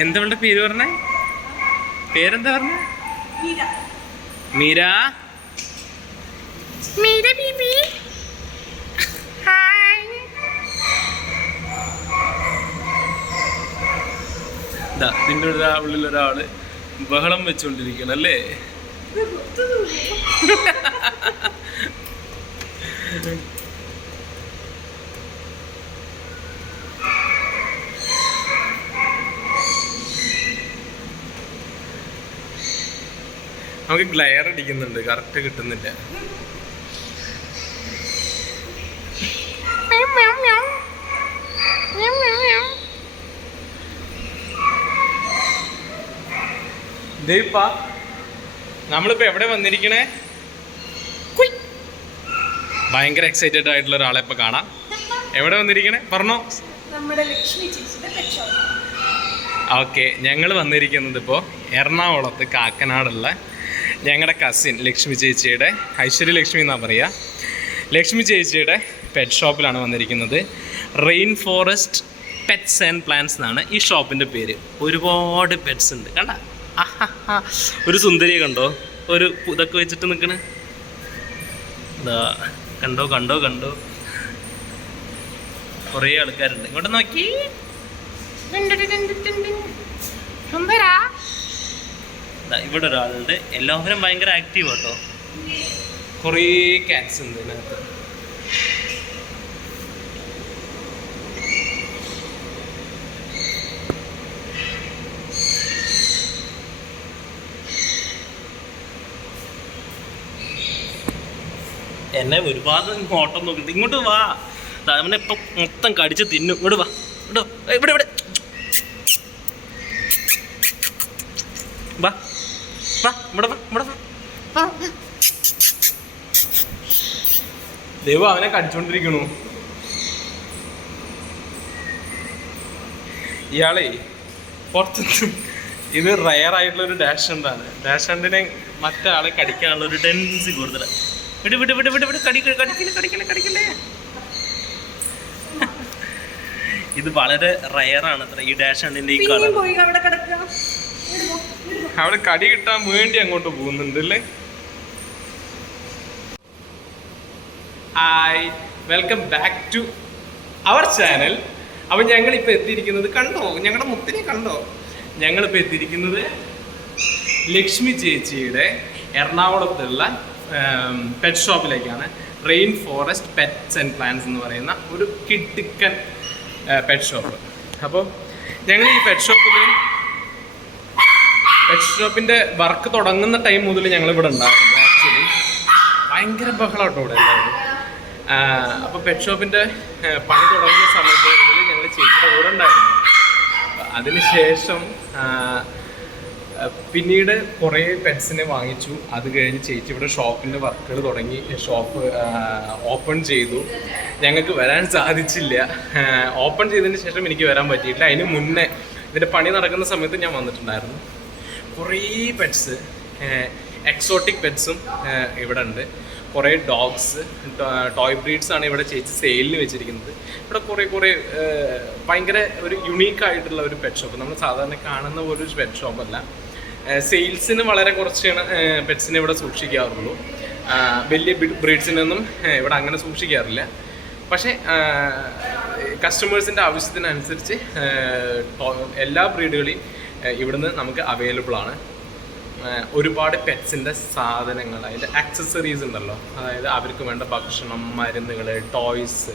എന്താ അവളുടെ പേര് പറഞ്ഞേ? പേരെന്താ പറഞ്ഞ? മീര. മീര ബീബി. ഹായ്. ഇതിൻ്റെ ഉള്ളിലൊരാള് ബഹളം വെച്ചുകൊണ്ടിരിക്കണം അല്ലേ? നമുക്ക് ഗ്ലെയർ അടിക്കുന്നുണ്ട്, കറക്റ്റ് കിട്ടുന്നില്ല. ദേവിപ്പാ, നമ്മളിപ്പോ എവിടെ വന്നിരിക്കണേ? ഭയങ്കര എക്സൈറ്റഡ് ആയിട്ടുള്ള ഒരാളെ ഇപ്പൊ കാണാം. എവിടെ വന്നിരിക്കണേ പറഞ്ഞോ? ഓക്കെ, ഞങ്ങൾ വന്നിരിക്കുന്നത് ഇപ്പോൾ എറണാകുളത്ത് കാക്കനാടുള്ള ഞങ്ങളുടെ കസിൻ ലക്ഷ്മി ചേച്ചിയുടെ, ഐശ്വര്യ ലക്ഷ്മി എന്നാണ് പറയുക, ലക്ഷ്മി ചേച്ചിയുടെ പെറ്റ് ഷോപ്പിലാണ് വന്നിരിക്കുന്നത്. Rain forest pets and plants എന്നാണ് ഈ ഷോപ്പിൻ്റെ പേര്. ഒരുപാട് പെറ്റ്സ് ഉണ്ട്. കണ്ട, ഒരു സുന്ദരിയെ കണ്ടോ? ഒരു ഇതൊക്കെ വെച്ചിട്ട് നിൽക്കണ കണ്ടോ കണ്ടോ കണ്ടോ? കുറേ ആൾക്കാരുണ്ട്. ഇങ്ങോട്ട് നോക്കി. ഇവിടെ ഒരാളുണ്ട്. എല്ലാവരും ഭയങ്കര ആക്റ്റീവ് കേട്ടോ. കുറേ കാറ്റ്സ് ഉണ്ട് ഇതിനകത്ത്. എന്നെ ഒരുപാട് ഓട്ടം നോക്കിട്ട് ഇങ്ങോട്ട് വാ. അവനെ ഇപ്പം മൊത്തം കടിച്ച് തിന്നും. ഇങ്ങോട്ട് വാ. ഇടോ ഇവിടെ ഇവിടെ വാ വാ ഇവിടെ വാ ഇവിടെ വാ. ദൈവം അവനെ കടിച്ചോണ്ടിരിക്കണു. ഇയാളെ പുറത്ത് ഇത് റയർ ആയിട്ടുള്ള ഒരു ഡാഷ് ഹണ്ടാണ്. ഡാഷ് ഹണ്ടിനെ മറ്റാളെ കടിക്കാനുള്ള ഒരു ടെൻഡൻസി കൂടുതലാണ്. വിട് വിട് വിട് വിട് വിട് കടിക്കല്ലേ കടിക്കല്ലേ കടിക്കല്ലേ. ഇത് വളരെ റയറാണ് അത്ര ഈ ഡാഷ് ഹണ്ടിന്റെ ഈ കളർ. അവിടെ കടി കിട്ടാൻ വേണ്ടി അങ്ങോട്ട് പോകുന്നുണ്ട് അല്ലേ. Hi, welcome back to our channel. അപ്പം ഞങ്ങളിപ്പോൾ എത്തിയിരിക്കുന്നത് കണ്ടോ? ഞങ്ങളുടെ മുത്തിനെ കണ്ടോ? ഞങ്ങളിപ്പോൾ എത്തിയിരിക്കുന്നത് ലക്ഷ്മി ചേച്ചിയുടെ എറണാകുളത്തുള്ള പെറ്റ് ഷോപ്പിലേക്കാണ്. Rain forest pets and plants എന്ന് പറയുന്ന ഒരു കിടുക്കൻ പെറ്റ് ഷോപ്പ്. അപ്പോൾ ഞങ്ങൾ ഈ പെറ്റ് ഷോപ്പിൻ്റെ വർക്ക് തുടങ്ങുന്ന ടൈം മുതൽ ഞങ്ങൾ ഇവിടെ ഉണ്ടായിരുന്നു. ആക്ച്വലി ഭയങ്കര ബഹളമാട്ടോ ഇവിടെ എല്ലാവരും. അപ്പോൾ പെറ്റ് ഷോപ്പിൻ്റെ പണി തുടങ്ങുന്ന സമയത്ത് മുതൽ ഞങ്ങൾ ചേച്ചിയുടെ കൂടെ ഉണ്ടായിരുന്നു. അതിനുശേഷം പിന്നീട് കുറേ പെറ്റ്സിനെ വാങ്ങിച്ചു. അത് കഴിഞ്ഞ് ചേച്ചി ഇവിടെ ഷോപ്പിൻ്റെ വർക്കുകൾ തുടങ്ങി. ഷോപ്പ് ഓപ്പൺ ചെയ്തു. ഞങ്ങൾക്ക് വരാൻ സാധിച്ചില്ല. ഓപ്പൺ ചെയ്തതിന് ശേഷം എനിക്ക് വരാൻ പറ്റിയിട്ടില്ല. അതിന് മുന്നേ ഇതിൻ്റെ പണി നടക്കുന്ന സമയത്ത് ഞാൻ വന്നിട്ടുണ്ടായിരുന്നു. കുറേ പെറ്റ്സ്, എക്സോട്ടിക് പെറ്റ്സും ഇവിടെ ഉണ്ട്. കുറേ ഡോഗ്സ്, ടോയ് ബ്രീഡ്സാണ് ഇവിടെ ചേച്ചി സെയിലിന് വെച്ചിരിക്കുന്നത്. ഇവിടെ കുറേ ഭയങ്കര ഒരു യുണീക്കായിട്ടുള്ള ഒരു പെറ്റ് ഷോപ്പ്. നമ്മൾ സാധാരണ കാണുന്ന പോലെ ഒരു പെറ്റ് ഷോപ്പല്ല. സെയിൽസിന് വളരെ കുറച്ചാണ് പെറ്റ്സിനെ ഇവിടെ സൂക്ഷിക്കാറുള്ളൂ. വലിയ ബ്രീഡ്സിനൊന്നും ഇവിടെ അങ്ങനെ സൂക്ഷിക്കാറില്ല. പക്ഷേ കസ്റ്റമേഴ്സിൻ്റെ ആവശ്യത്തിനനുസരിച്ച് എല്ലാ ബ്രീഡുകളെയും ഇവിടുന്ന് നമുക്ക് അവൈലബിൾ ആണ്. ഒരുപാട് പെറ്റ്സിൻ്റെ സാധനങ്ങൾ, അതിൻ്റെ ആക്സസറീസ് ഉണ്ടല്ലോ, അതായത് അവർക്ക് വേണ്ട ഭക്ഷണം, മരുന്നുകൾ, ടോയ്സ്,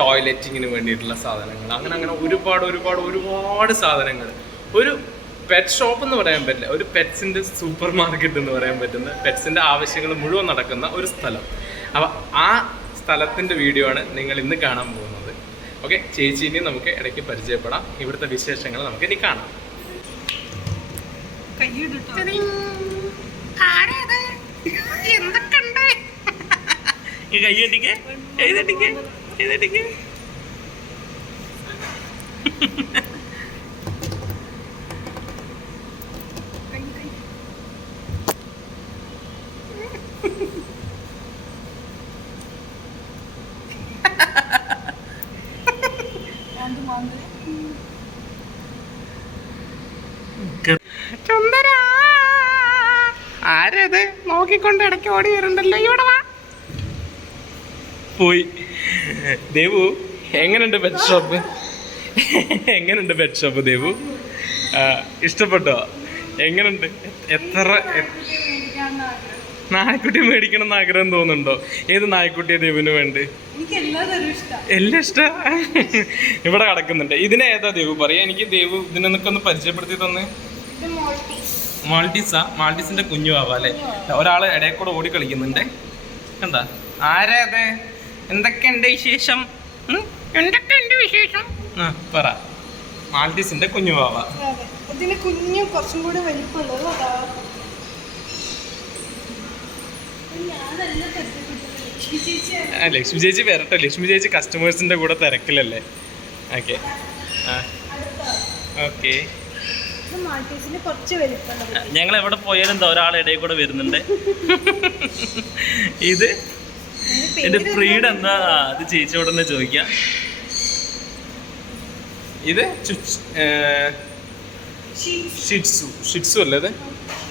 ടോയ്ലറ്റിങ്ങിന് വേണ്ടിയിട്ടുള്ള സാധനങ്ങൾ, അങ്ങനെ ഒരുപാട് സാധനങ്ങൾ. ഒരു പെറ്റ് ഷോപ്പ് എന്ന് പറയാൻ പറ്റില്ല, ഒരു പെറ്റ്സിൻ്റെ സൂപ്പർ മാർക്കറ്റ് എന്ന് പറയാൻ പറ്റുന്ന, പെറ്റ്സിൻ്റെ ആവശ്യങ്ങൾ മുഴുവൻ നടക്കുന്ന ഒരു സ്ഥലം. അപ്പോൾ ആ സ്ഥലത്തിൻ്റെ വീഡിയോ ആണ് നിങ്ങൾ ഇന്ന് കാണാൻ പോകുന്നത്. ഓക്കെ, ചേച്ചീനെ നമുക്ക് ഇടയ്ക്ക് പരിചയപ്പെടാം. ഇവിടുത്തെ വിശേഷങ്ങൾ നമുക്ക് ഇനി കാണാം. എന്തൊക്കെയുണ്ട് കൈയ്യടിക്ക് എഴുതടിക്ക് എഴുതടിക്ക്. ചുന്ദരാ ആരത് നോക്കിക്കൊണ്ട് ഇടയ്ക്ക് ഓടി വരുന്നുണ്ടല്ലോ, ഇവിടെ വാ. പോയി. ദേവു എങ്ങനെയുണ്ട് പെറ്റ് ഷോപ്പ്? എങ്ങനെയുണ്ട് പെറ്റ് ഷോപ്പ് ദേവു? ഇഷ്ടപ്പെട്ടോ? എങ്ങനെയുണ്ട്? എത്ര നായ്ക്കുട്ടി മേടിക്കണം എന്ന് ആഗ്രഹം തോന്നുന്നുണ്ടോ? ഏത് നായ്ക്കുട്ടിയെ ദേവുവിന് വേണ്ടി? എല്ലാം ഇഷ്ടം. ഇവിടെ കിടക്കുന്നുണ്ട്. ഇതിനെ ഏതാ ദേവു പറയാ? എനിക്ക് ദേവു ഇതിനൊക്കെ ഒന്ന് പരിചയപ്പെടുത്തി തന്നെ. മാൾട്ടീസാ? മാൾട്ടീസിന്റെ കുഞ്ഞു ആവാ അല്ലേ? ഒരാള് ഇടയിൽ കൂടെ ഓടി കളിക്കുന്നുണ്ട്. കണ്ടാ? ആരാ അതെ? എന്തൊക്കെയുണ്ട് വിശേഷം? എന്തൊക്കെയുണ്ട് വിശേഷം? പറ. മാൾട്ടീസിന്റെ കുഞ്ഞു ആവാ. കുറച്ചും കൂടി വലിപ്പമുള്ളത്. ലക്ഷ്മി ചേച്ചി വരട്ടെ. ലക്ഷ്മി ചേച്ചി കസ്റ്റമേഴ്സിന്റെ കൂടെ തിരക്കിലല്ലേ? Okay okay. ഞങ്ങൾ എവിടെ പോയാലും എന്താ ഒരാൾ ഇടയിൽ കൂടെ വരുന്നുണ്ട്. ഇത് എന്റെ ബ്രീഡ് എന്താ? അത് ചേച്ചിയോട് തന്നെ ചോദിക്കാം. ഇത് ഷിറ്റ്സു അല്ലേ ഇത്?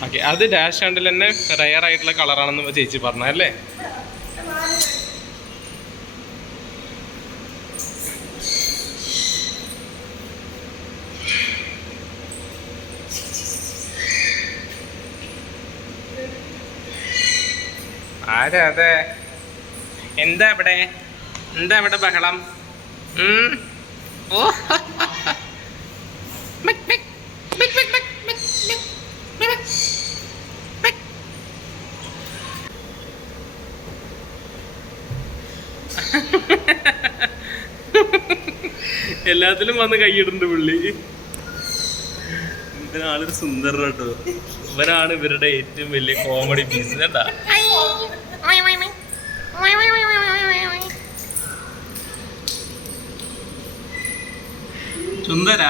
ഓക്കെ. അത് ഡാഷ് ഹാൻഡിൽ തന്നെ റയർ ആയിട്ടുള്ള കളറാണെന്ന് ചേച്ചി പറഞ്ഞല്ലേ? ആരാ അതെ? എന്താ ഇവിടെ ബഹളം? ഓ എല്ലാത്തിലും വന്ന് കൈയിടുന്നുണ്ട് പുള്ളി. ഇവനാളൊരു സുന്ദര കേട്ടോ. ഇവനാണ് ഇവരുടെ ഏറ്റവും വലിയ കോമഡി പീസ് കേട്ടാ. സുന്ദര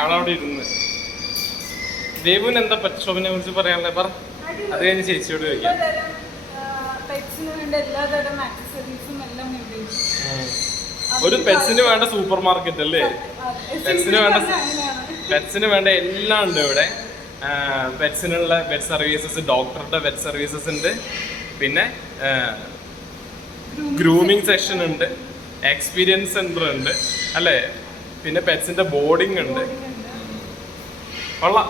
അവളവിടെ ഇരുന്ന്. ദേവുവിന് എന്താ പെറ്റ് ഷോപ്പിനെ കുറിച്ച് പറയാനുള്ളത്? പറ. അത് കഴിഞ്ഞ് ചേച്ചിയോട് ചോദിക്കാം. ഒരു പെറ്റ്സിന് വേണ്ട സൂപ്പർ മാർക്കറ്റ് അല്ലേ? പെറ്റ്സിന് വേണ്ട എല്ലാം ഉണ്ട് ഇവിടെ. പെറ്റ്സിനുള്ള പെറ്റ് സർവീസസ്, ഡോക്ടറുടെ പെറ്റ് സർവീസസ് ഉണ്ട്, പിന്നെ ഗ്രൂമിങ് സെക്ഷൻ ഉണ്ട്, എക്സ്പീരിയൻസ് സെന്റർ ഉണ്ട് അല്ലേ? പിന്നെ പെറ്റ്സിന്റെ ബോർഡിംഗ് ഉണ്ട്. കൊള്ളാം.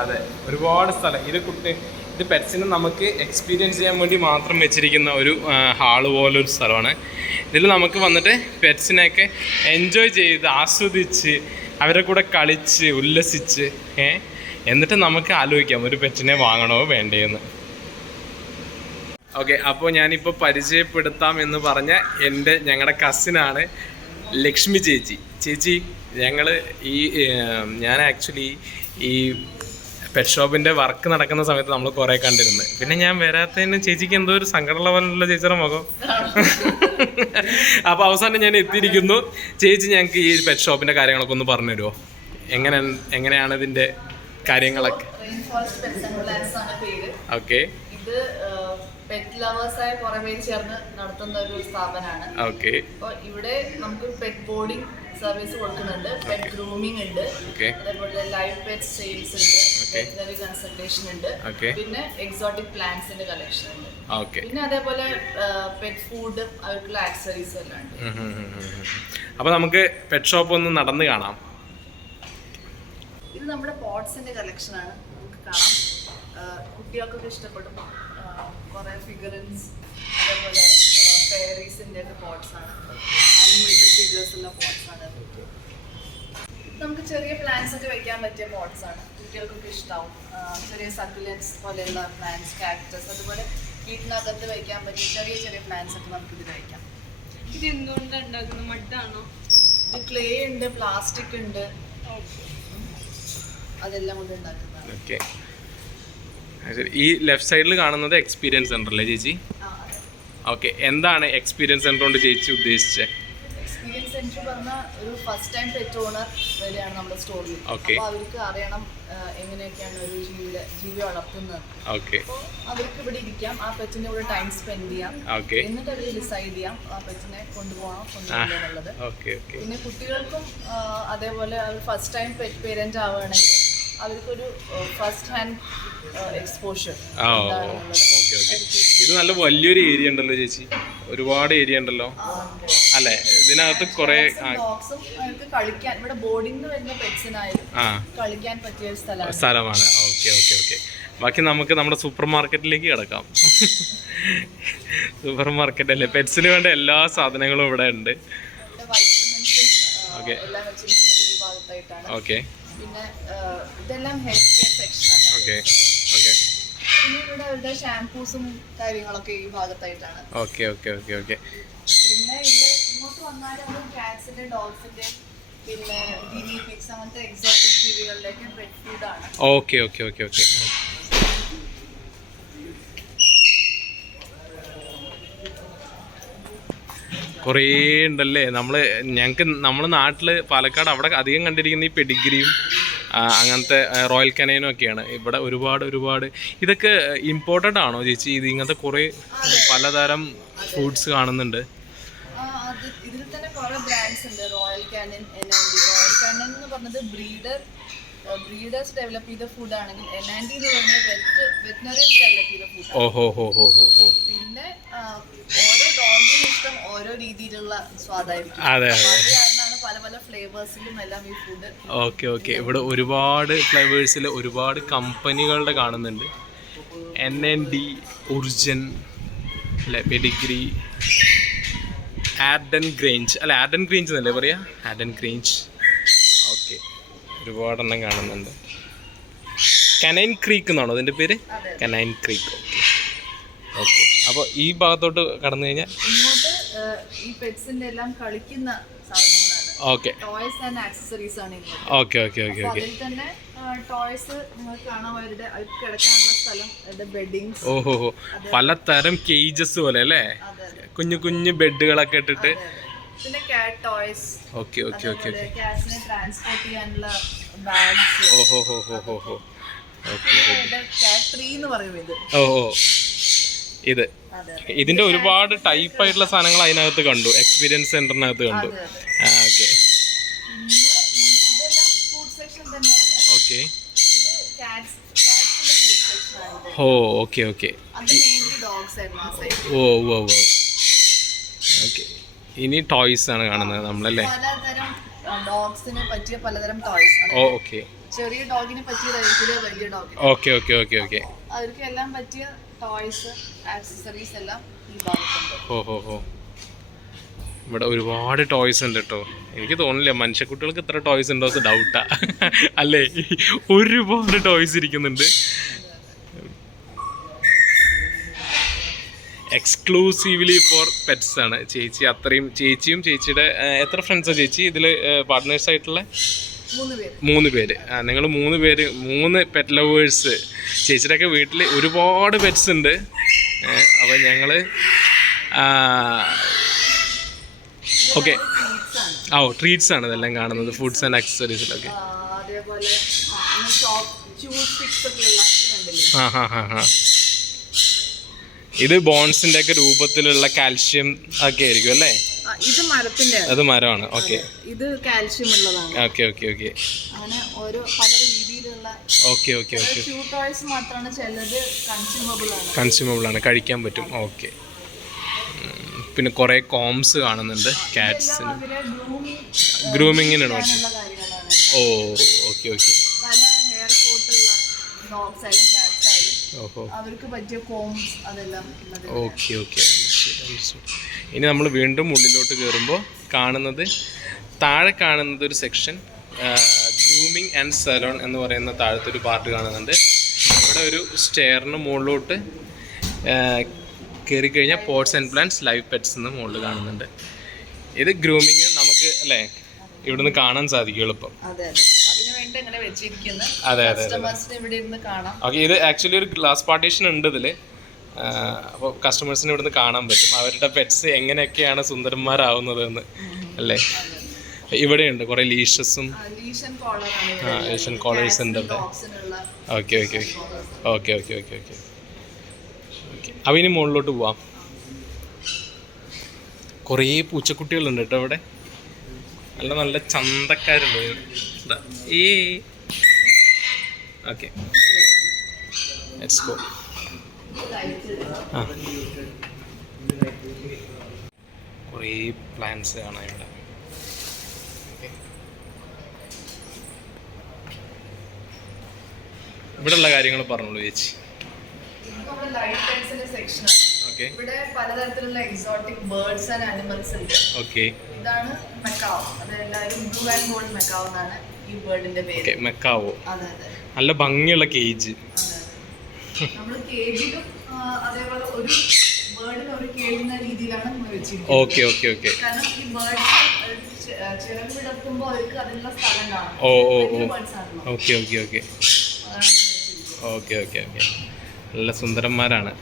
അതെ, ഒരുപാട് സ്ഥലം. ഇത് പെറ്റ്സിനെ നമുക്ക് എക്സ്പീരിയൻസ് ചെയ്യാൻ വേണ്ടി മാത്രം വെച്ചിരിക്കുന്ന ഒരു ഹാള് പോലൊരു സ്ഥലമാണ്. ഇതിൽ നമുക്ക് വന്നിട്ട് പെറ്റ്സിനെയൊക്കെ എൻജോയ് ചെയ്ത് ആസ്വദിച്ച് അവരെ കൂടെ കളിച്ച് ഉല്ലസിച്ച് എന്നിട്ട് നമുക്ക് ആലോചിക്കാം ഒരു പെറ്റിനെ വാങ്ങണോ വേണ്ടേന്ന്. ഓക്കെ, അപ്പോൾ ഞാനിപ്പോൾ പരിചയപ്പെടുത്താം എന്ന് പറഞ്ഞ ഞങ്ങളുടെ കസിനാണ് ലക്ഷ്മി ചേച്ചി. ഞാൻ ആക്ച്വലി ഈ പെറ്റ് ഷോപ്പിൻ്റെ വർക്ക് നടക്കുന്ന സമയത്ത് നമ്മൾ കുറേ കണ്ടിരുന്നു. പിന്നെ ഞാൻ വരാത്തതിന് ചേച്ചിക്ക് എന്തോ ഒരു സങ്കടമുള്ള പോലുള്ള ചേച്ചിയുടെ മുഖം. അപ്പോൾ അവസാനം ഞാൻ എത്തിയിരിക്കുന്നു. ചേച്ചി ഞങ്ങൾക്ക് ഈ പെറ്റ് ഷോപ്പിൻ്റെ കാര്യങ്ങളൊക്കെ ഒന്ന് പറഞ്ഞു തരുമോ? എങ്ങനെയാണ് ഇതിൻ്റെ കാര്യങ്ങളൊക്കെ? ഓക്കെ. ഇത് പെറ്റ് ലവേഴ്സായ കുറെ പേര് ചേർന്ന് നടത്തുന്ന ഒരു സ്ഥാപനമാണ്. ഓക്കെ. അപ്പോൾ ഇവിടെ നമുക്ക് പെറ്റ് ബോർഡിംഗ് സർവീസ് കൊടുക്കുന്നുണ്ട്, പെറ്റ് ഗ്രൂമിംഗ് ഉണ്ട്, അതേപോലെ ലൈവ് പെറ്റ് സെയിൽസ് ഉണ്ട്, വെറ്ററിനറി കൺസൾട്ടേഷൻ ഉണ്ട്, പിന്നെ എക്സോട്ടിക് പ്ലാന്റ്സിന്റെ കളക്ഷൻ ഉണ്ട്, പിന്നെ അതേപോലെ പെറ്റ് ഫുഡ് അവർക്കുള്ള ആക്സസറീസ് എല്ലാം ഉണ്ട്. അപ്പോൾ നമുക്ക് പെറ്റ് ഷോപ്പ് ഒന്ന് നടന്ന് കാണാം. ഇത് നമ്മുടെ പോട്ട്സിന്റെ കളക്ഷൻ ആണ്. നമുക്ക് കാണാം, കുട്ടികൾക്കൊക്കെ ഇഷ്ടപ്പെടും. കുറെ ഫിഗറിൻസ്, അതേപോലെ ഫെയറീസിന്റെ ഒക്കെ പോട്ട്സ് ആണ്, അനിമേറ്റഡ് ഫിഗേഴ്സ് ഉള്ള പോട്ട്സ് ആണ്. നമുക്ക് ചെറിയ പ്ലാന്റ്സ് ഒക്കെ വെക്കാൻ പറ്റിയ പോട്ട്സ് ആണ്, കുട്ടികൾക്കൊക്കെ ഇഷ്ടമാവും. ചെറിയ സക്കുലൻസ് പോലെയുള്ള പ്ലാന്റ്സ്, കാക്ടസ്, അതുപോലെ വീട്ടിനകത്ത് വെക്കാൻ പറ്റിയ ചെറിയ ചെറിയ പ്ലാന്റ്സ് ഒക്കെ നമുക്ക് ഇതിൽ വെക്കാം. ഇത് എന്തുകൊണ്ടാണ് ഉണ്ടാക്കുന്നത്? മഡാണോ? ഇത് ക്ലേ ഉണ്ട്, പ്ലാസ്റ്റിക് ഉണ്ട്, അതെല്ലാം കൊണ്ട് ഉണ്ടാക്കുന്നതാണ്. ഈ ലെഫ്റ്റ് സൈഡിൽ കാണുന്നത് എക്സ്പീരിയൻസ് സെന്റർ അല്ലേ ചേച്ചി? ഓക്കെ. എന്താണ് എക്സ്പീരിയൻസ് സെന്റർ കൊണ്ട് ചേച്ചി ഉദ്ദേശിച്ചത്? എക്സ്പീരിയൻസ് സെന്റർ പറഞ്ഞ ഒരു ഫസ്റ്റ് ടൈം പെറ്റ് ഓണർ വരെയാണ് നമ്മുടെ സ്റ്റോറിൽ. അപ്പോൾ അവർക്ക് അറിയണം എങ്ങനെയൊക്കെയാണ് ഒരു ജീവിയെ വളർത്തുന്നത്. അപ്പോൾ അവർക്ക് ഇവിടെ ഇരിക്കാം, ആ പെറ്റിന്റെ കൂടെ ടൈം സ്പെൻഡ് ചെയ്യാം, എന്നിട്ട് അവർ ഡിസൈഡ് ചെയ്യാം ആ പെറ്റിനെ കൊണ്ടുപോകണം എന്നുള്ളത്. പിന്നെ കുട്ടികൾക്കും അതേപോലെ ഫസ്റ്റ് ടൈം പെറ്റ് പേരന്റ് ആവുകയാണെങ്കിൽ അവർക്കൊരു ഫസ്റ്റ് ഹാൻഡ് എക്സ്പോഷർ. ഇത് നല്ല വലിയൊരു ഏരിയ ഉണ്ടല്ലോ ചേച്ചി, ഒരുപാട് ഏരിയ ഉണ്ടല്ലോ അല്ലെ? ഇതിനകത്ത് കുറെ കളിക്കാൻ, ഇവിടെ ബോർഡിംഗ് വരുന്ന പെറ്റ്സിനായാലും കളിക്കാൻ പറ്റിയ സ്ഥലമാണ്. ഓക്കെ. ബാക്കി നമുക്ക് നമ്മുടെ സൂപ്പർ മാർക്കറ്റിലേക്ക് കിടക്കാം. സൂപ്പർ മാർക്കറ്റ് അല്ലേ, പെറ്റ്സിന് വേണ്ട എല്ലാ സാധനങ്ങളും ഇവിടെ ഉണ്ട്. ഓക്കെ. പിന്നെ ഇതെല്ലാം ഹെൽത്ത് കെയർ സെക്ഷനാണ്. പിന്നെ ഇവിടെ അവരുടെ ഷാംപൂസും കാര്യങ്ങളൊക്കെ ഈ ഭാഗത്തായിട്ടാണ്. ഓക്കെ. പിന്നെ ഇവിടെ ഇങ്ങോട്ട് വന്നാൽ കാറ്റ്സിന്റെ ഡോഗ്സിന്റെ പിന്നെ ഗിനി പിഗ്സ് അങ്ങനത്തെ എക്സോട്ടിക് ജീവികളിലേക്ക് പെറ്റ് ഫുഡാണ്. ഓക്കെ. കുറേ ഉണ്ടല്ലേ. നമ്മളെ നാട്ടിൽ പാലക്കാട് അവിടെ അധികം കണ്ടിരിക്കുന്ന ഈ പെഡിഗ്രിയും അങ്ങനത്തെ റോയൽ കനൈനും ഒക്കെയാണ്. ഇവിടെ ഒരുപാട് ഇതൊക്കെ ഇമ്പോർട്ടൻ്റ് ആണോ ചേച്ചി? ഇത് ഇങ്ങനത്തെ കുറേ പലതരം ഫുഡ്സ് കാണുന്നുണ്ട്. ഇതിൽ തന്നെ കുറെ ബ്രാൻഡ്സ് ഉണ്ട്. റോയൽ കാനൻ എന്ന് പറഞ്ഞത് ബ്രീഡേഴ്സ് ഡെവലപ്പ് ചെയ്ത ഫുഡ് ആണെങ്കിൽ എനാൻഡി എന്ന് പറഞ്ഞത് വെറ്റിനറിയൻസ് ഡെവലപ്പ് ചെയ്ത ഫുഡ്. പിന്നെ ഓരോ ഡോഗിനും ഇഷ്ടം ഓരോ രീതിയിലുള്ള സ്വാദായിരിക്കും. അതുകാരണമാണ് പല ഫ്ലേവേഴ്സിലും എല്ലാം ഈ ഫുഡ്. ഓക്കെ. ഇവിടെ ഒരുപാട് ഫ്ലേവേഴ്സിൽ ഒരുപാട് കമ്പനികളുടെ കാണുന്നുണ്ട്. NND, ഉർജൻ അല്ലെ, പെഡിഗ്രി, ആഡൻ ഗ്രേഞ്ച് എന്നല്ലേ പറയാ? ആഡൻ ഗ്രേഞ്ച്. ഓക്കെ, ഒരുപാടെണ്ണം കാണുന്നുണ്ട്. കനൈൻ ക്രീക്ക് എന്നാണോ അതിൻ്റെ പേര്? Canine creek. ഓക്കെ. അപ്പോൾ ഈ ഭാഗത്തോട്ട് കടന്നു കഴിഞ്ഞാൽ ഇങ്ങോട്ട് ഈ പെറ്റ്സിന്റെ എല്ലാം കളിക്കുന്ന സാധനങ്ങളാണ്. ഓക്കെ. ടോയ്സ് ആൻഡ് ആക്സസറീസ് ആണ് ഇങ്ങോട്ട്. ഓക്കെ. അതിൽ തന്നെ ടോയ്സ് നിങ്ങൾക്ക് കാണാൻ അവരുടെ കിടക്കാനുള്ള സ്ഥലം, ബെഡിങ്സ്. പലതരം കേജസ് പോലെ അല്ലേ? കുഞ്ഞു ബെഡുകളൊക്കെ ഇട്ടിട്ട്. പിന്നെ കാറ്റ് ടോയ്സ്. ഓക്കെ. കാറ്റ്സിനെ ട്രാൻസ്പോർട്ട് ചെയ്യാനുള്ള ബാഗ്സ്. കാറ്റ് ട്രീ എന്ന് പറയും ഇത്. ഇതിന്റെ ഒരുപാട് ടൈപ്പ് ആയിട്ടുള്ള സാധനങ്ങൾ അതിനകത്ത് കണ്ടു, എക്സ്പീരിയൻസ് സെന്ററിനകത്ത് കണ്ടു. ഓക്കെ. ഓക്കെ. ഓക്കെ. ഓക്കെ. ഇനി ടോയ്സ് ആണ് കാണുന്നത് നമ്മളല്ലേ? ഡോഗ്സിന് പറ്റിയ പലതരം ടോയ്സ്. ഓക്കെ. ചെറിയ ഡോഗിന് പറ്റിയതായിരിക്കില്ല വലിയ ഡോഗിന്. ഓക്കെ. അവർക്ക് എല്ലാം പറ്റിയ ടോയ്സ് ആക്സസറീസ് എല്ലാം ഈ ഭാഗത്തുണ്ട്. ഇവിടെ ഒരുപാട് ടോയ്സ് ഉണ്ട് കേട്ടോ. എനിക്ക് തോന്നില്ല മനുഷ്യക്കുട്ടികൾക്ക് ഇത്ര ടോയ്സ് ഉണ്ടോ ഡൗട്ടാ അല്ലേ? ഒരുപാട് ടോയ്സ് ഇരിക്കുന്നുണ്ട്. എക്സ്ക്ലൂസീവ്ലി ഫോർ പെറ്റ്സ് ആണ്. ചേച്ചിയും ചേച്ചിയുടെ എത്ര ഫ്രണ്ട്സാണ് ചേച്ചി ഇതിൽ പാർട്ട്നേഴ്സ് ആയിട്ടുള്ള? 3 പേര്. നിങ്ങൾ 3 പേര് 3 പെറ്റ് ലവേഴ്സ്. ചേച്ചിയുടെയൊക്കെ വീട്ടിൽ ഒരുപാട് പെറ്റ്സ് ഉണ്ട്. അപ്പോൾ ഞങ്ങൾ ഓക്കെ. ട്രീറ്റ്സ് ആണ് ഇതെല്ലാം കാണുന്നത്, ഫുഡ്സ് ആൻഡ് ആക്സസറീസിലൊക്കെ. ഇത് ബോൺസിന്റെ ഒക്കെ രൂപത്തിലുള്ള കാൽഷ്യം ഒക്കെ ആയിരിക്കും അല്ലേ? ഇത് മരത്തിന്റെ, അത് മരമാണ്. ഓക്കെ. ഇത് കാൽഷ്യം ഉള്ളതാണ്. ഓക്കെ. അങ്ങനെ ഓരോ പല രീതിയിലുള്ള. ഓക്കെ. ടോയ്സ് മാത്രമാണ്, ചിലത് കൺസ്യൂമബിൾ ആണ്, കഴിക്കാൻ പറ്റും. ഓക്കെ. പിന്നെ കുറെ കോംസ് കാണുന്നുണ്ട് കാറ്റ്സിന്, ഗ്രൂമിങ്ങിനാണ്. ഓക്കെ. പല ഹെയർ കോട്ടുള്ള ഡോഗ്സ് ആയാലും കാറ്റ്സ് ആയാലും അവർക്ക് പറ്റിയ കോംസ് അതെല്ലാം. ഓക്കെ. ഇനി നമ്മൾ വീണ്ടും ഉള്ളിലോട്ട് കയറുമ്പോൾ താഴെ കാണുന്നത് ഒരു സെക്ഷൻ ഗ്രൂമിങ് ആൻഡ് സലോൺ എന്ന് പറയുന്ന താഴത്തെ ഒരു പാർട്ട് കാണുന്നുണ്ട്. ഇവിടെ ഒരു സ്റ്റെയറിന് മുകളിലോട്ട് കയറി കഴിഞ്ഞാൽ pots and plants live pets എന്ന് മുകളിൽ കാണുന്നുണ്ട്. ഇത് ഗ്രൂമിങ് നമുക്ക് അല്ലേ ഇവിടുന്ന് കാണാൻ സാധിക്കും എളുപ്പം. അതെ. ഓക്കെ. ഇത് ആക്ച്വലി ഒരു ഗ്ലാസ് പാർട്ടീഷൻ ഉണ്ട് ഇതിൽ. അപ്പോൾ കസ്റ്റമേഴ്സിന് ഇവിടുന്ന് കാണാൻ പറ്റും അവരുടെ പെറ്റ്സ് എങ്ങനെയൊക്കെയാണ് സുന്ദരന്മാരാവുന്നത് എന്ന്. അല്ലേ? ഇവിടെയുണ്ട് കുറേ ലീഷസും ലീഷൻ കോളറാണ് ഏഷ്യൻ കോളേഴ്സ് ഉണ്ട് ഇവിടെ. ഡോഗ്സിനുള്ള okay okay okay okay okay okay okay. അപ്പോൾ ഇനി മുകളിലോട്ട് പോവാം. കുറേ പൂച്ചക്കുട്ടികളുണ്ട് കേട്ടോ ഇവിടെ. നല്ല നല്ല ചന്തക്കാരുണ്ട്. ഈ ഓക്കെ ലെറ്റ്സ് ഗോ. ആ കുറേ പ്ലാന്റ്സ് കാണാം ഇവിടെ. ഇവിടെ ഉള്ള കാര്യങ്ങൾ പറഞ്ഞോളൂ ചേച്ചി. ഓക്കെ. ഇവിടെ പലതരത്തിലുള്ള എക്സോട്ടിക് ബേർഡ്സ് ആൻഡ് ആനിമൽസ് ഉണ്ട്. ഓക്കെ. ഇതാണ് മെക്കാവ്. അത് എല്ലാവരും ബ്ലൂ ആൻഡ് ഗോൾഡ് മെക്കാവ് എന്നാണ് ഈ ബേർഡിന്റെ പേര്. ഓക്കെ, മെക്കാവോ. അതെ അതെ. നല്ല ഭംഗിയുള്ള കേജ്. നമ്മൾ കേജിലും അതേപോലെ ഒരു ബേർഡിന് ഒരു കേഴുന്ന രീതിയിലാണ് നമ്മൾ വെച്ചിരിക്കുന്നത്. Okay okay okay. കാരണം ഈ ബേർഡ്സ് ചിറക് വിടർത്തുമ്പോൾ അവർക്ക് അതിനുള്ള സ്ഥലം കാണും. ഓ ഓ ഓ okay okay okay okay okay okay. നല്ല സുന്ദരന്മാരാണ്,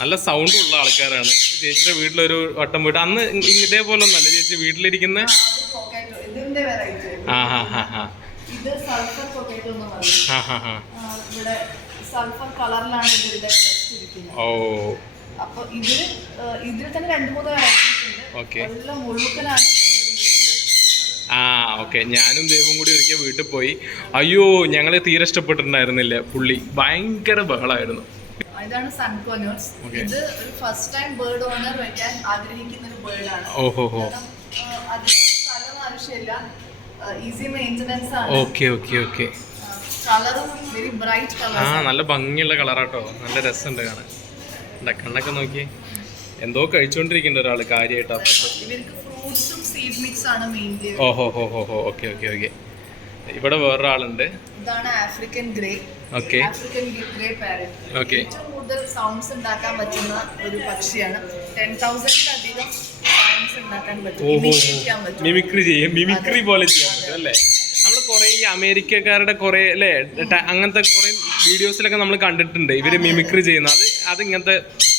നല്ല സൗണ്ടും ഉള്ള ആൾക്കാരാണ്. ചേച്ചിയുടെ വീട്ടിലൊരു വട്ടം പോയിട്ട് അന്ന് ഇതേപോലെ ഒന്നല്ല ചേച്ചി വീട്ടിലിരിക്കുന്ന. ഇതിന്റെ വെറൈറ്റി. ആ ഹാ ഹാ ഹാ. ഇത് സൾഫർ പൊട്ടാറ്റോ എന്ന് പറയും. ഹാ ഹാ ഹാ. ഇവിടെ സൾഫർ കളറിലാണ് ഇവരുടെ ക്രസ്റ്റ് ഇരിക്കുന്നത്. ഓ. അപ്പൊ ഇതിൽ തന്നെ 2-3 വെറൈറ്റീസ് ഉണ്ട്. ഓക്കെ. എല്ലാം മുഴുക്കനാണ്. ആ ഓക്കെ. ഞാനും ദേവും കൂടി ഒരിക്കൽ വീട്ടിൽ പോയി. അയ്യോ, ഞങ്ങളെ തീരെ ഇഷ്ടപ്പെട്ടിട്ടുണ്ടായിരുന്നില്ല. പുള്ളി ഭയങ്കര ബഹളമായിരുന്നു. ഇതാണ് സൺകോനേഴ്സ്. ഇത് ഒരു ഫസ്റ്റ് ടൈം ബേർഡ് ഓണർ വെക്കാൻ ആഗ്രഹിക്കുന്ന ഒരു ബേർഡാണ്. ഓഹോ ഹോ. അധികം സ്ഥലം ആവശ്യമില്ല, ഈസി മെയിൻ്റനൻസ് ആണ്. Okay okay okay. കളറും വെരി ബ്രൈറ്റ് കളർ. ആ നല്ല ഭംഗിയുള്ള കളറാട്ടോ, നല്ല രസമുണ്ട് കാണാൻ. കണ്ണൊക്കെ നോക്കി എന്തോ കഴിച്ചുകൊണ്ടിരിക്കുന്നുണ്ട് ഒരാൾ കാര്യമായിട്ട്. ഇവർക്ക് ഫ്രൂട്ട്സും സീഡ് മിക്സ് ആണ് മെയിൻലി. ഓഹോ ഹോ ഹോ ഹോ. Okay okay okay. ഇവിടെ വേറൊരാളുണ്ട്. ഇതാണ് African grey. Okay. African grey parrot. Okay. ഏറ്റവും കൂടുതൽ സൗണ്ട്സ് ഉണ്ടാക്കാൻ പറ്റുന്ന ഒരു പക്ഷിയാണ്. 10,000-ലധികം സൗണ്ട്സ് ഉണ്ടാക്കാൻ പറ്റും. മിമിക്രി ചെയ്യും, മിമിക്രി പോലെ ചെയ്യാൻ പറ്റും അല്ലേ? നമ്മൾ കുറേ ഈ അമേരിക്കക്കാരുടെ കുറേ അല്ലേ അങ്ങനത്തെ കുറേ വീഡിയോസിലൊക്കെ നമ്മൾ കണ്ടിട്ടുണ്ട് ഇവര് മിമിക്രി ചെയ്യുന്നത്. അത് ഇങ്ങനത്തെ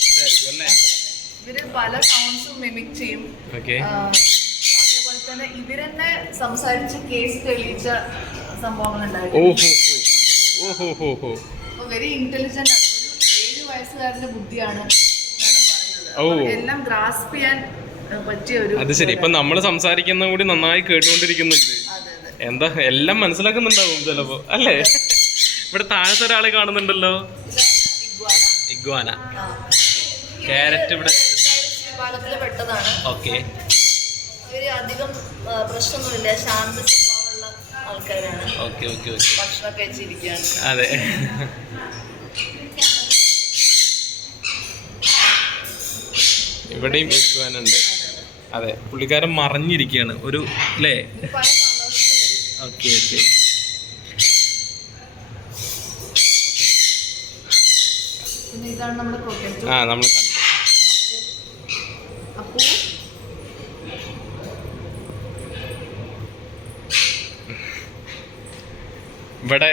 ഇതായിരിക്കും അല്ലേ? ഇവര് പല സൗണ്ട്സും മിമിക് ചെയ്യും. ഓക്കെ. അതേപോലെ തന്നെ ഇവരെന്നെ സംസാരിച്ച് കേസ് തെളിയിച്ച സംഭവങ്ങൾ ഉണ്ടായിരുന്നു. ഓഹോ ഹോ ഹോ. വെരി ഇന്റലിജന്റ് ആണ്. ഒരു 7 വയസ്സുകാരന്റെ ബുദ്ധിയാണ് ഓ. എല്ലാം ഗ്രാസ്പ് ചെയ്യാൻ പറ്റിയ ഒരു. അത് ശരി. ഇപ്പൊ നമ്മൾ സംസാരിക്കുന്ന കൂടി നന്നായി കേട്ടുകൊണ്ടിരിക്കുന്നുണ്ട്. എന്താ എല്ലാം മനസ്സിലാക്കുന്നുണ്ടാവും ചിലപ്പോ അല്ലേ? ഇവിടെ താഴത്തെ ഒരാളെ കാണുന്നുണ്ടല്ലോ, ഇഗ്വാന. ക്യാരറ്റ് ഇവിടെ വിഭാഗത്തിൽ പെട്ടതാണ്. ഓക്കെ. ഇവര് അധികം പ്രശ്നമൊന്നുമില്ല, ശാന്ത സ്വഭാവമുള്ള ആൾക്കാരാണ്. Okay okay okay. ഭക്ഷണം കഴിച്ചിരിക്കുകയാണ്. അതെ. ഇവിടെയും ഇഗ്വാനുണ്ട്. അതെ, പുള്ളിക്കാരൻ മറിഞ്ഞിരിക്കുകയാണ് ഒരു അല്ലേ? Okay okay. പിന്നെ ഇതാണ് നമ്മുടെ കോക്കറ്റോ. ആ നമ്മൾ കണ്ടു. അപ്പോ ഇവിടെ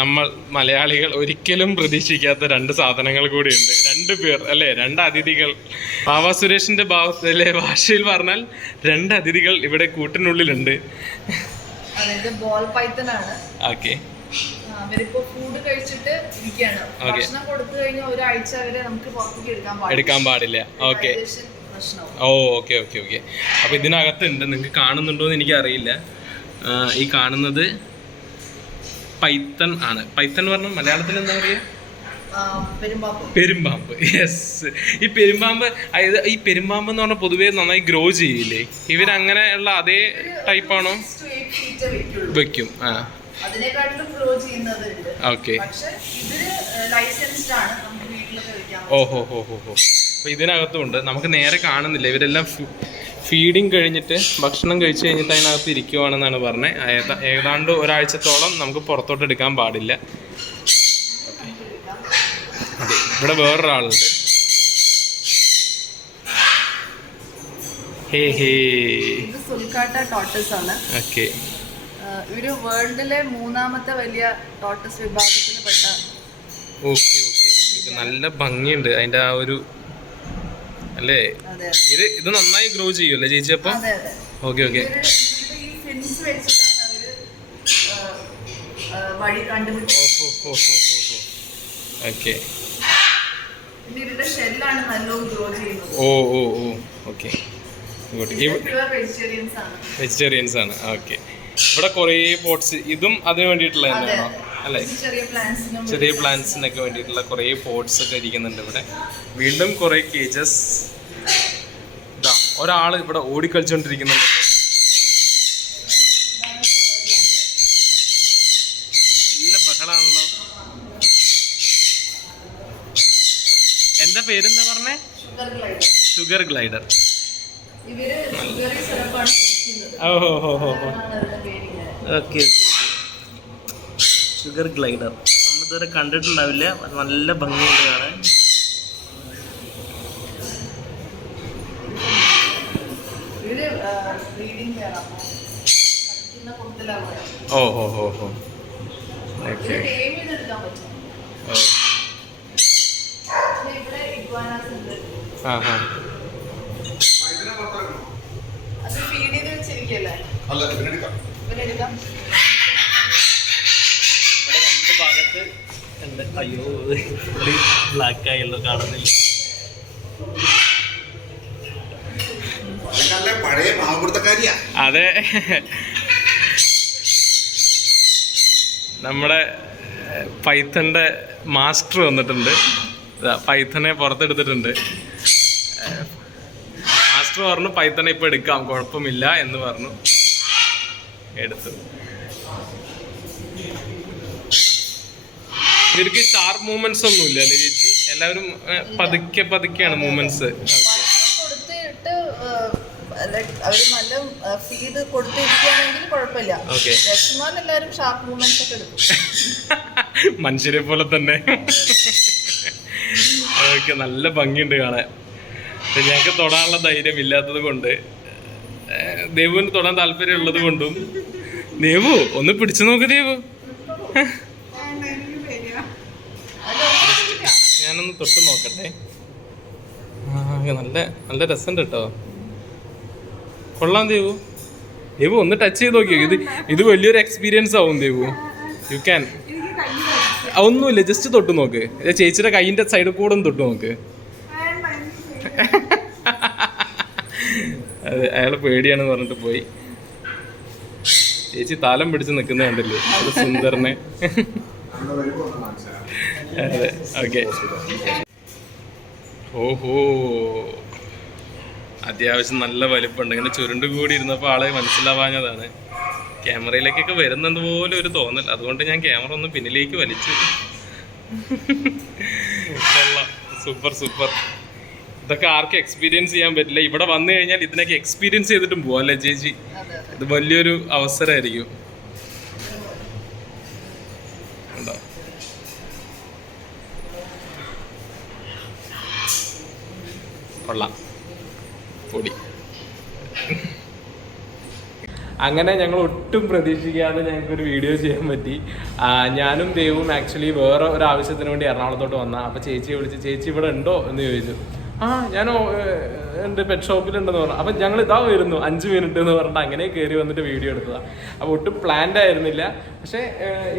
നമ്മൾ മലയാളികൾ ഒരിക്കലും പ്രതീക്ഷിക്കാത്ത 2 സാധനങ്ങൾ കൂടിയുണ്ട്. 2 പേർ അല്ലേ, 2 അതിഥികൾ. ബാബ സുരേഷിന്റെ ഭാഷയിൽ പറഞ്ഞാൽ 2 അതിഥികൾ ഇവിടെ കൂട്ടിനുള്ളിലുണ്ട്. അതായത് ബോൾ പൈത്തൺ ആണ്. ഓക്കെ. അവരിപ്പോ ഫുഡ് കഴിച്ചിട്ട് ഇരിക്കുകയാണ്. ഭക്ഷണം കൊടുത്തു കഴിഞ്ഞാൽ ഒരാഴ്ച വരെ നമുക്ക് പുറത്തേക്ക് എടുക്കാൻ പാടില്ല. ഓക്കെ. ഓ ഓക്കെ ഓക്കെ ഓക്കെ. അപ്പൊ ഇതിനകത്തുണ്ട്, നിങ്ങൾക്ക് കാണുന്നുണ്ടോ എന്ന് എനിക്ക് അറിയില്ല. ഈ കാണുന്നത് പൈത്തൺ ആണ്. പൈത്തൺ പറഞ്ഞാൽ മലയാളത്തിൽ എന്താ പറയുക? പെരുമ്പാമ്പ്. യെസ്. ഈ പെരുമ്പാമ്പ്, അതായത് ഈ പെരുമ്പാമ്പ് എന്ന് പറഞ്ഞാൽ പൊതുവേ നന്നായി ഗ്രോ ചെയ്യില്ലേ? ഇവരങ്ങനെയുള്ള അതേ ടൈപ്പാണോ? വെക്കും. ആ ഓക്കെ. ഓഹോ ഹോ ഹോ ഹോ. അപ്പോൾ ഇതിനകത്തും ഉണ്ട്. നമുക്ക് നേരെ കാണുന്നില്ല. ഇവരെല്ലാം ഫീഡിങ് കഴിഞ്ഞിട്ട് ഭക്ഷണം കഴിച്ച് കഴിഞ്ഞിട്ട് അതിനകത്ത് ഇരിക്കുവാണെന്നാണ് പറഞ്ഞത്. ഏതാണ്ട് ഒരാഴ്ചത്തോളം നമുക്ക് പുറത്തോട്ട് എടുക്കാൻ പാടില്ല. അതെ. ഇവിടെ വേറൊരാളുണ്ട്. ഹേ ഹേ. ഓക്കെ. ഇവര് വേൾഡിലെ 3ാമത്തെ വലിയ ടോർട്ടസ് വിഭാഗത്തിൽ പെട്ട. Okay okay. നല്ല ഭംഗിയുണ്ട് അതിൻ്റെ ആ ഒരു അല്ലേ? അതെ ഇത് നന്നായി ഗ്രോ ചെയ്യുമല്ലേ ചേച്ചി അപ്പൊ? അതെ അതെ. Okay okay. ഈ ഫെൻസ് വെച്ചിട്ടാണ് അവര് വഴി കണ്ടുപിടിച്ചത്. ഓക്കെ. പിന്നെ ഇവരുടെ ഷെല്ലാണ് നല്ലോണം ഗ്രോ ചെയ്യുന്നത്. ഓ ഓ ഓ ഓക്കെ. വെജിറ്റേറിയൻസ് ആണ്. ഓക്കെ. ഇവിടെ കുറേ പോട്ട്സ്, ഇതും അതിന് വേണ്ടിയിട്ടുള്ള തന്നെയാണോ അല്ലേ? ചെറിയ പ്ലാന്റ്സിനൊക്കെ വേണ്ടിയിട്ടുള്ള കുറേ പോട്ട്സ് ഒക്കെ ഇരിക്കുന്നുണ്ട് ഇവിടെ. വീണ്ടും കുറേ കേജസ്. ഇതാ ഒരാൾ ഇവിടെ ഓടിക്കളിച്ചോണ്ടിരിക്കുന്നുണ്ട്. നല്ല ബഹളാണല്ലോ. എന്താ പേരെന്താ പറഞ്ഞേ? Sugar glider. Okay. Sugar glider നമ്മളിതുവരെ കണ്ടിട്ടുണ്ടാവില്ല. നല്ല ഭംഗിയുണ്ട് കാണാൻ. ഓ ഓ ഓ ഓ ഓക്കെ. ആ ആ. രണ്ട് ഭാഗത്ത് ഉണ്ട്. അയ്യോ ബ്ലാക്ക് ആയല്ലോ, കാണുന്നില്ല. അതെ, നമ്മുടെ പൈത്തന്റെ മാസ്റ്റർ വന്നിട്ടുണ്ട്. പൈത്തനെ പുറത്തെടുത്തിട്ടുണ്ട്. മാസ്റ്റർ പറഞ്ഞു പൈത്തനെ ഇപ്പൊ എടുക്കാം, കുഴപ്പമില്ല എന്ന് പറഞ്ഞു. എടുത്തു. ഇവർക്ക് ഷാർപ്പ് മൂവ്മെന്റ്സ് ഒന്നും ഇല്ല അല്ലേ ചേച്ചി? എല്ലാവരും പതുക്കെ പതുക്കെയാണ് മൂവ്മെന്റ്സ്. അവര് നല്ല ഫീഡ് കൊടുത്തിരിക്കുകയാണെങ്കിൽ കുഴപ്പമില്ല. വിഷമാൻ എല്ലാവരും ഷാർപ്പ് മൂവ്മെന്റ്സ് ഒക്കെ എടുക്കും. മനുഷ്യരെ പോലെ തന്നെ. ഓക്കെ, നല്ല ഭംഗിയുണ്ട് കാണാൻ. ഞങ്ങൾക്ക് തൊടാനുള്ള ധൈര്യം ഇല്ലാത്തത് കൊണ്ട്, ദേവുവിന് തൊടാൻ താല്പര്യം ഉള്ളത് കൊണ്ടും. ദേവു ഒന്ന് പിടിച്ചു നോക്ക് ദേവു. ഞാനൊന്ന് തൊട്ട് നോക്കട്ടെ. നല്ല നല്ല രസമുണ്ട് കേട്ടോ. കൊള്ളാം ദേവു. ദേവു ഒന്ന് ടച്ച് ചെയ്ത് നോക്കിയോ. ഇത് വലിയൊരു എക്സ്പീരിയൻസ് ആവും ദേവു. You can. ഒന്നുമില്ല, ജസ്റ്റ് തൊട്ട് നോക്ക്. ചേച്ചിയുടെ കൈയിന്റെ സൈഡിൽ കൂടെ ഒന്ന് തൊട്ട് നോക്ക്. അതെ, അയാള് പേടിയാണെന്ന് പറഞ്ഞിട്ട് പോയി. ചേച്ചി താലം പിടിച്ച് നിൽക്കുന്ന കണ്ടില്ലേ ഒരു സുന്ദരനെ. അതെ, ഓക്കെ. ഓഹോ, അത്യാവശ്യം നല്ല വലിപ്പമുണ്ട്. ഇങ്ങനെ ചുരുണ്ട് കൂടി ഇരുന്നപ്പോൾ ആളെ മനസ്സിലാവാഞ്ഞതാണ്. ക്യാമറയിലേക്കൊക്കെ വരുന്നത് പോലെ ഒരു തോന്നൽ. അതുകൊണ്ട് ഞാൻ ക്യാമറ ഒന്ന് പിന്നിലേക്ക് വലിച്ചു. Super super. ഇതൊക്കെ ആർക്കും എക്സ്പീരിയൻസ് ചെയ്യാൻ പറ്റില്ല. ഇവിടെ വന്നു കഴിഞ്ഞാൽ ഇതിനൊക്കെ എക്സ്പീരിയൻസ് ചെയ്തിട്ടും പോവാം അല്ലേ ചേച്ചി? ഇത് വലിയൊരു അവസരമായിരിക്കും. ഉണ്ടോ? കൊള്ളാം, പൊടി. അങ്ങനെ ഞങ്ങൾ ഒട്ടും പ്രതീക്ഷിക്കാതെ ഞങ്ങൾക്കൊരു വീഡിയോ ചെയ്യാൻ പറ്റി. ഞാനും ദേവും ആക്ച്വലി വേറെ ഒരു ആവശ്യത്തിന് വേണ്ടി എറണാകുളത്തോട്ട് വന്ന. അപ്പോൾ ചേച്ചിയെ വിളിച്ച്, ചേച്ചി ഇവിടെ ഉണ്ടോ എന്ന് ചോദിച്ചു. ഞാൻ എൻ്റെ പെറ്റ് ഷോപ്പിലുണ്ടെന്ന് പറഞ്ഞു. അപ്പം ഞങ്ങൾ ഇതാ വരുന്നു 5 മിനിറ്റ് എന്ന് പറഞ്ഞിട്ട് അങ്ങനെ കയറി വന്നിട്ട് വീഡിയോ എടുത്തതാണ്. അപ്പോൾ ഒട്ടും പ്ലാൻഡ് ആയിരുന്നില്ല. പക്ഷേ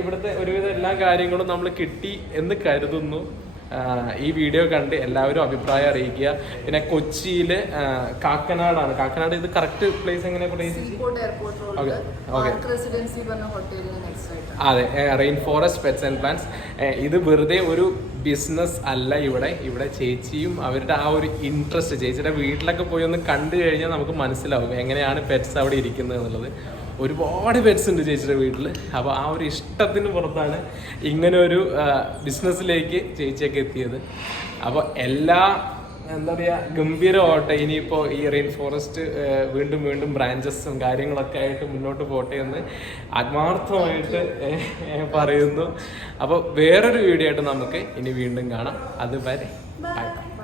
ഇവിടുത്തെ ഒരുവിധം എല്ലാ കാര്യങ്ങളും നമ്മൾ കിട്ടി എന്ന് കരുതുന്നു. ഈ വീഡിയോ കണ്ട് എല്ലാവരും അഭിപ്രായം അറിയിക്കുക. പിന്നെ കൊച്ചിയിൽ കാക്കനാടാണ്. കാക്കനാട് ഇത് കറക്റ്റ് പ്ലേസ് എങ്ങനെയാണ്? അതെ, rain forest pets and plants. ഇത് വെറുതെ ഒരു ബിസിനസ് അല്ല. ഇവിടെ ചേച്ചിയും അവരുടെ ആ ഒരു ഇൻട്രസ്റ്റ്, ചേച്ചിയുടെ വീട്ടിലൊക്കെ പോയി ഒന്ന് കണ്ടു കഴിഞ്ഞാൽ നമുക്ക് മനസ്സിലാവും എങ്ങനെയാണ് പെറ്റ്സ് അവിടെ ഇരിക്കുന്നത് എന്നുള്ളത്. ഒരുപാട് പെറ്റ്സ് ഉണ്ട് ചേച്ചിയുടെ വീട്ടിൽ. അപ്പോൾ ആ ഒരു ഇഷ്ടത്തിന് പുറത്താണ് ഇങ്ങനെ ഒരു ബിസിനസ്സിലേക്ക് ചേച്ചിയൊക്കെ എത്തിയത്. അപ്പോൾ എല്ലാ എന്താ പറയുക, ഗംഭീരമാവട്ടെ. ഇനിയിപ്പോൾ ഈ റെയിൻ ഫോറസ്റ്റ് വീണ്ടും വീണ്ടും ബ്രാഞ്ചസും കാര്യങ്ങളൊക്കെ ആയിട്ട് മുന്നോട്ട് പോട്ടെ എന്ന് ആത്മാർത്ഥമായിട്ട് പറയുന്നു. അപ്പോൾ വേറൊരു വീഡിയോ ആയിട്ട് നമുക്ക് ഇനി വീണ്ടും കാണാം. അതുവരെ ബൈ ബൈ.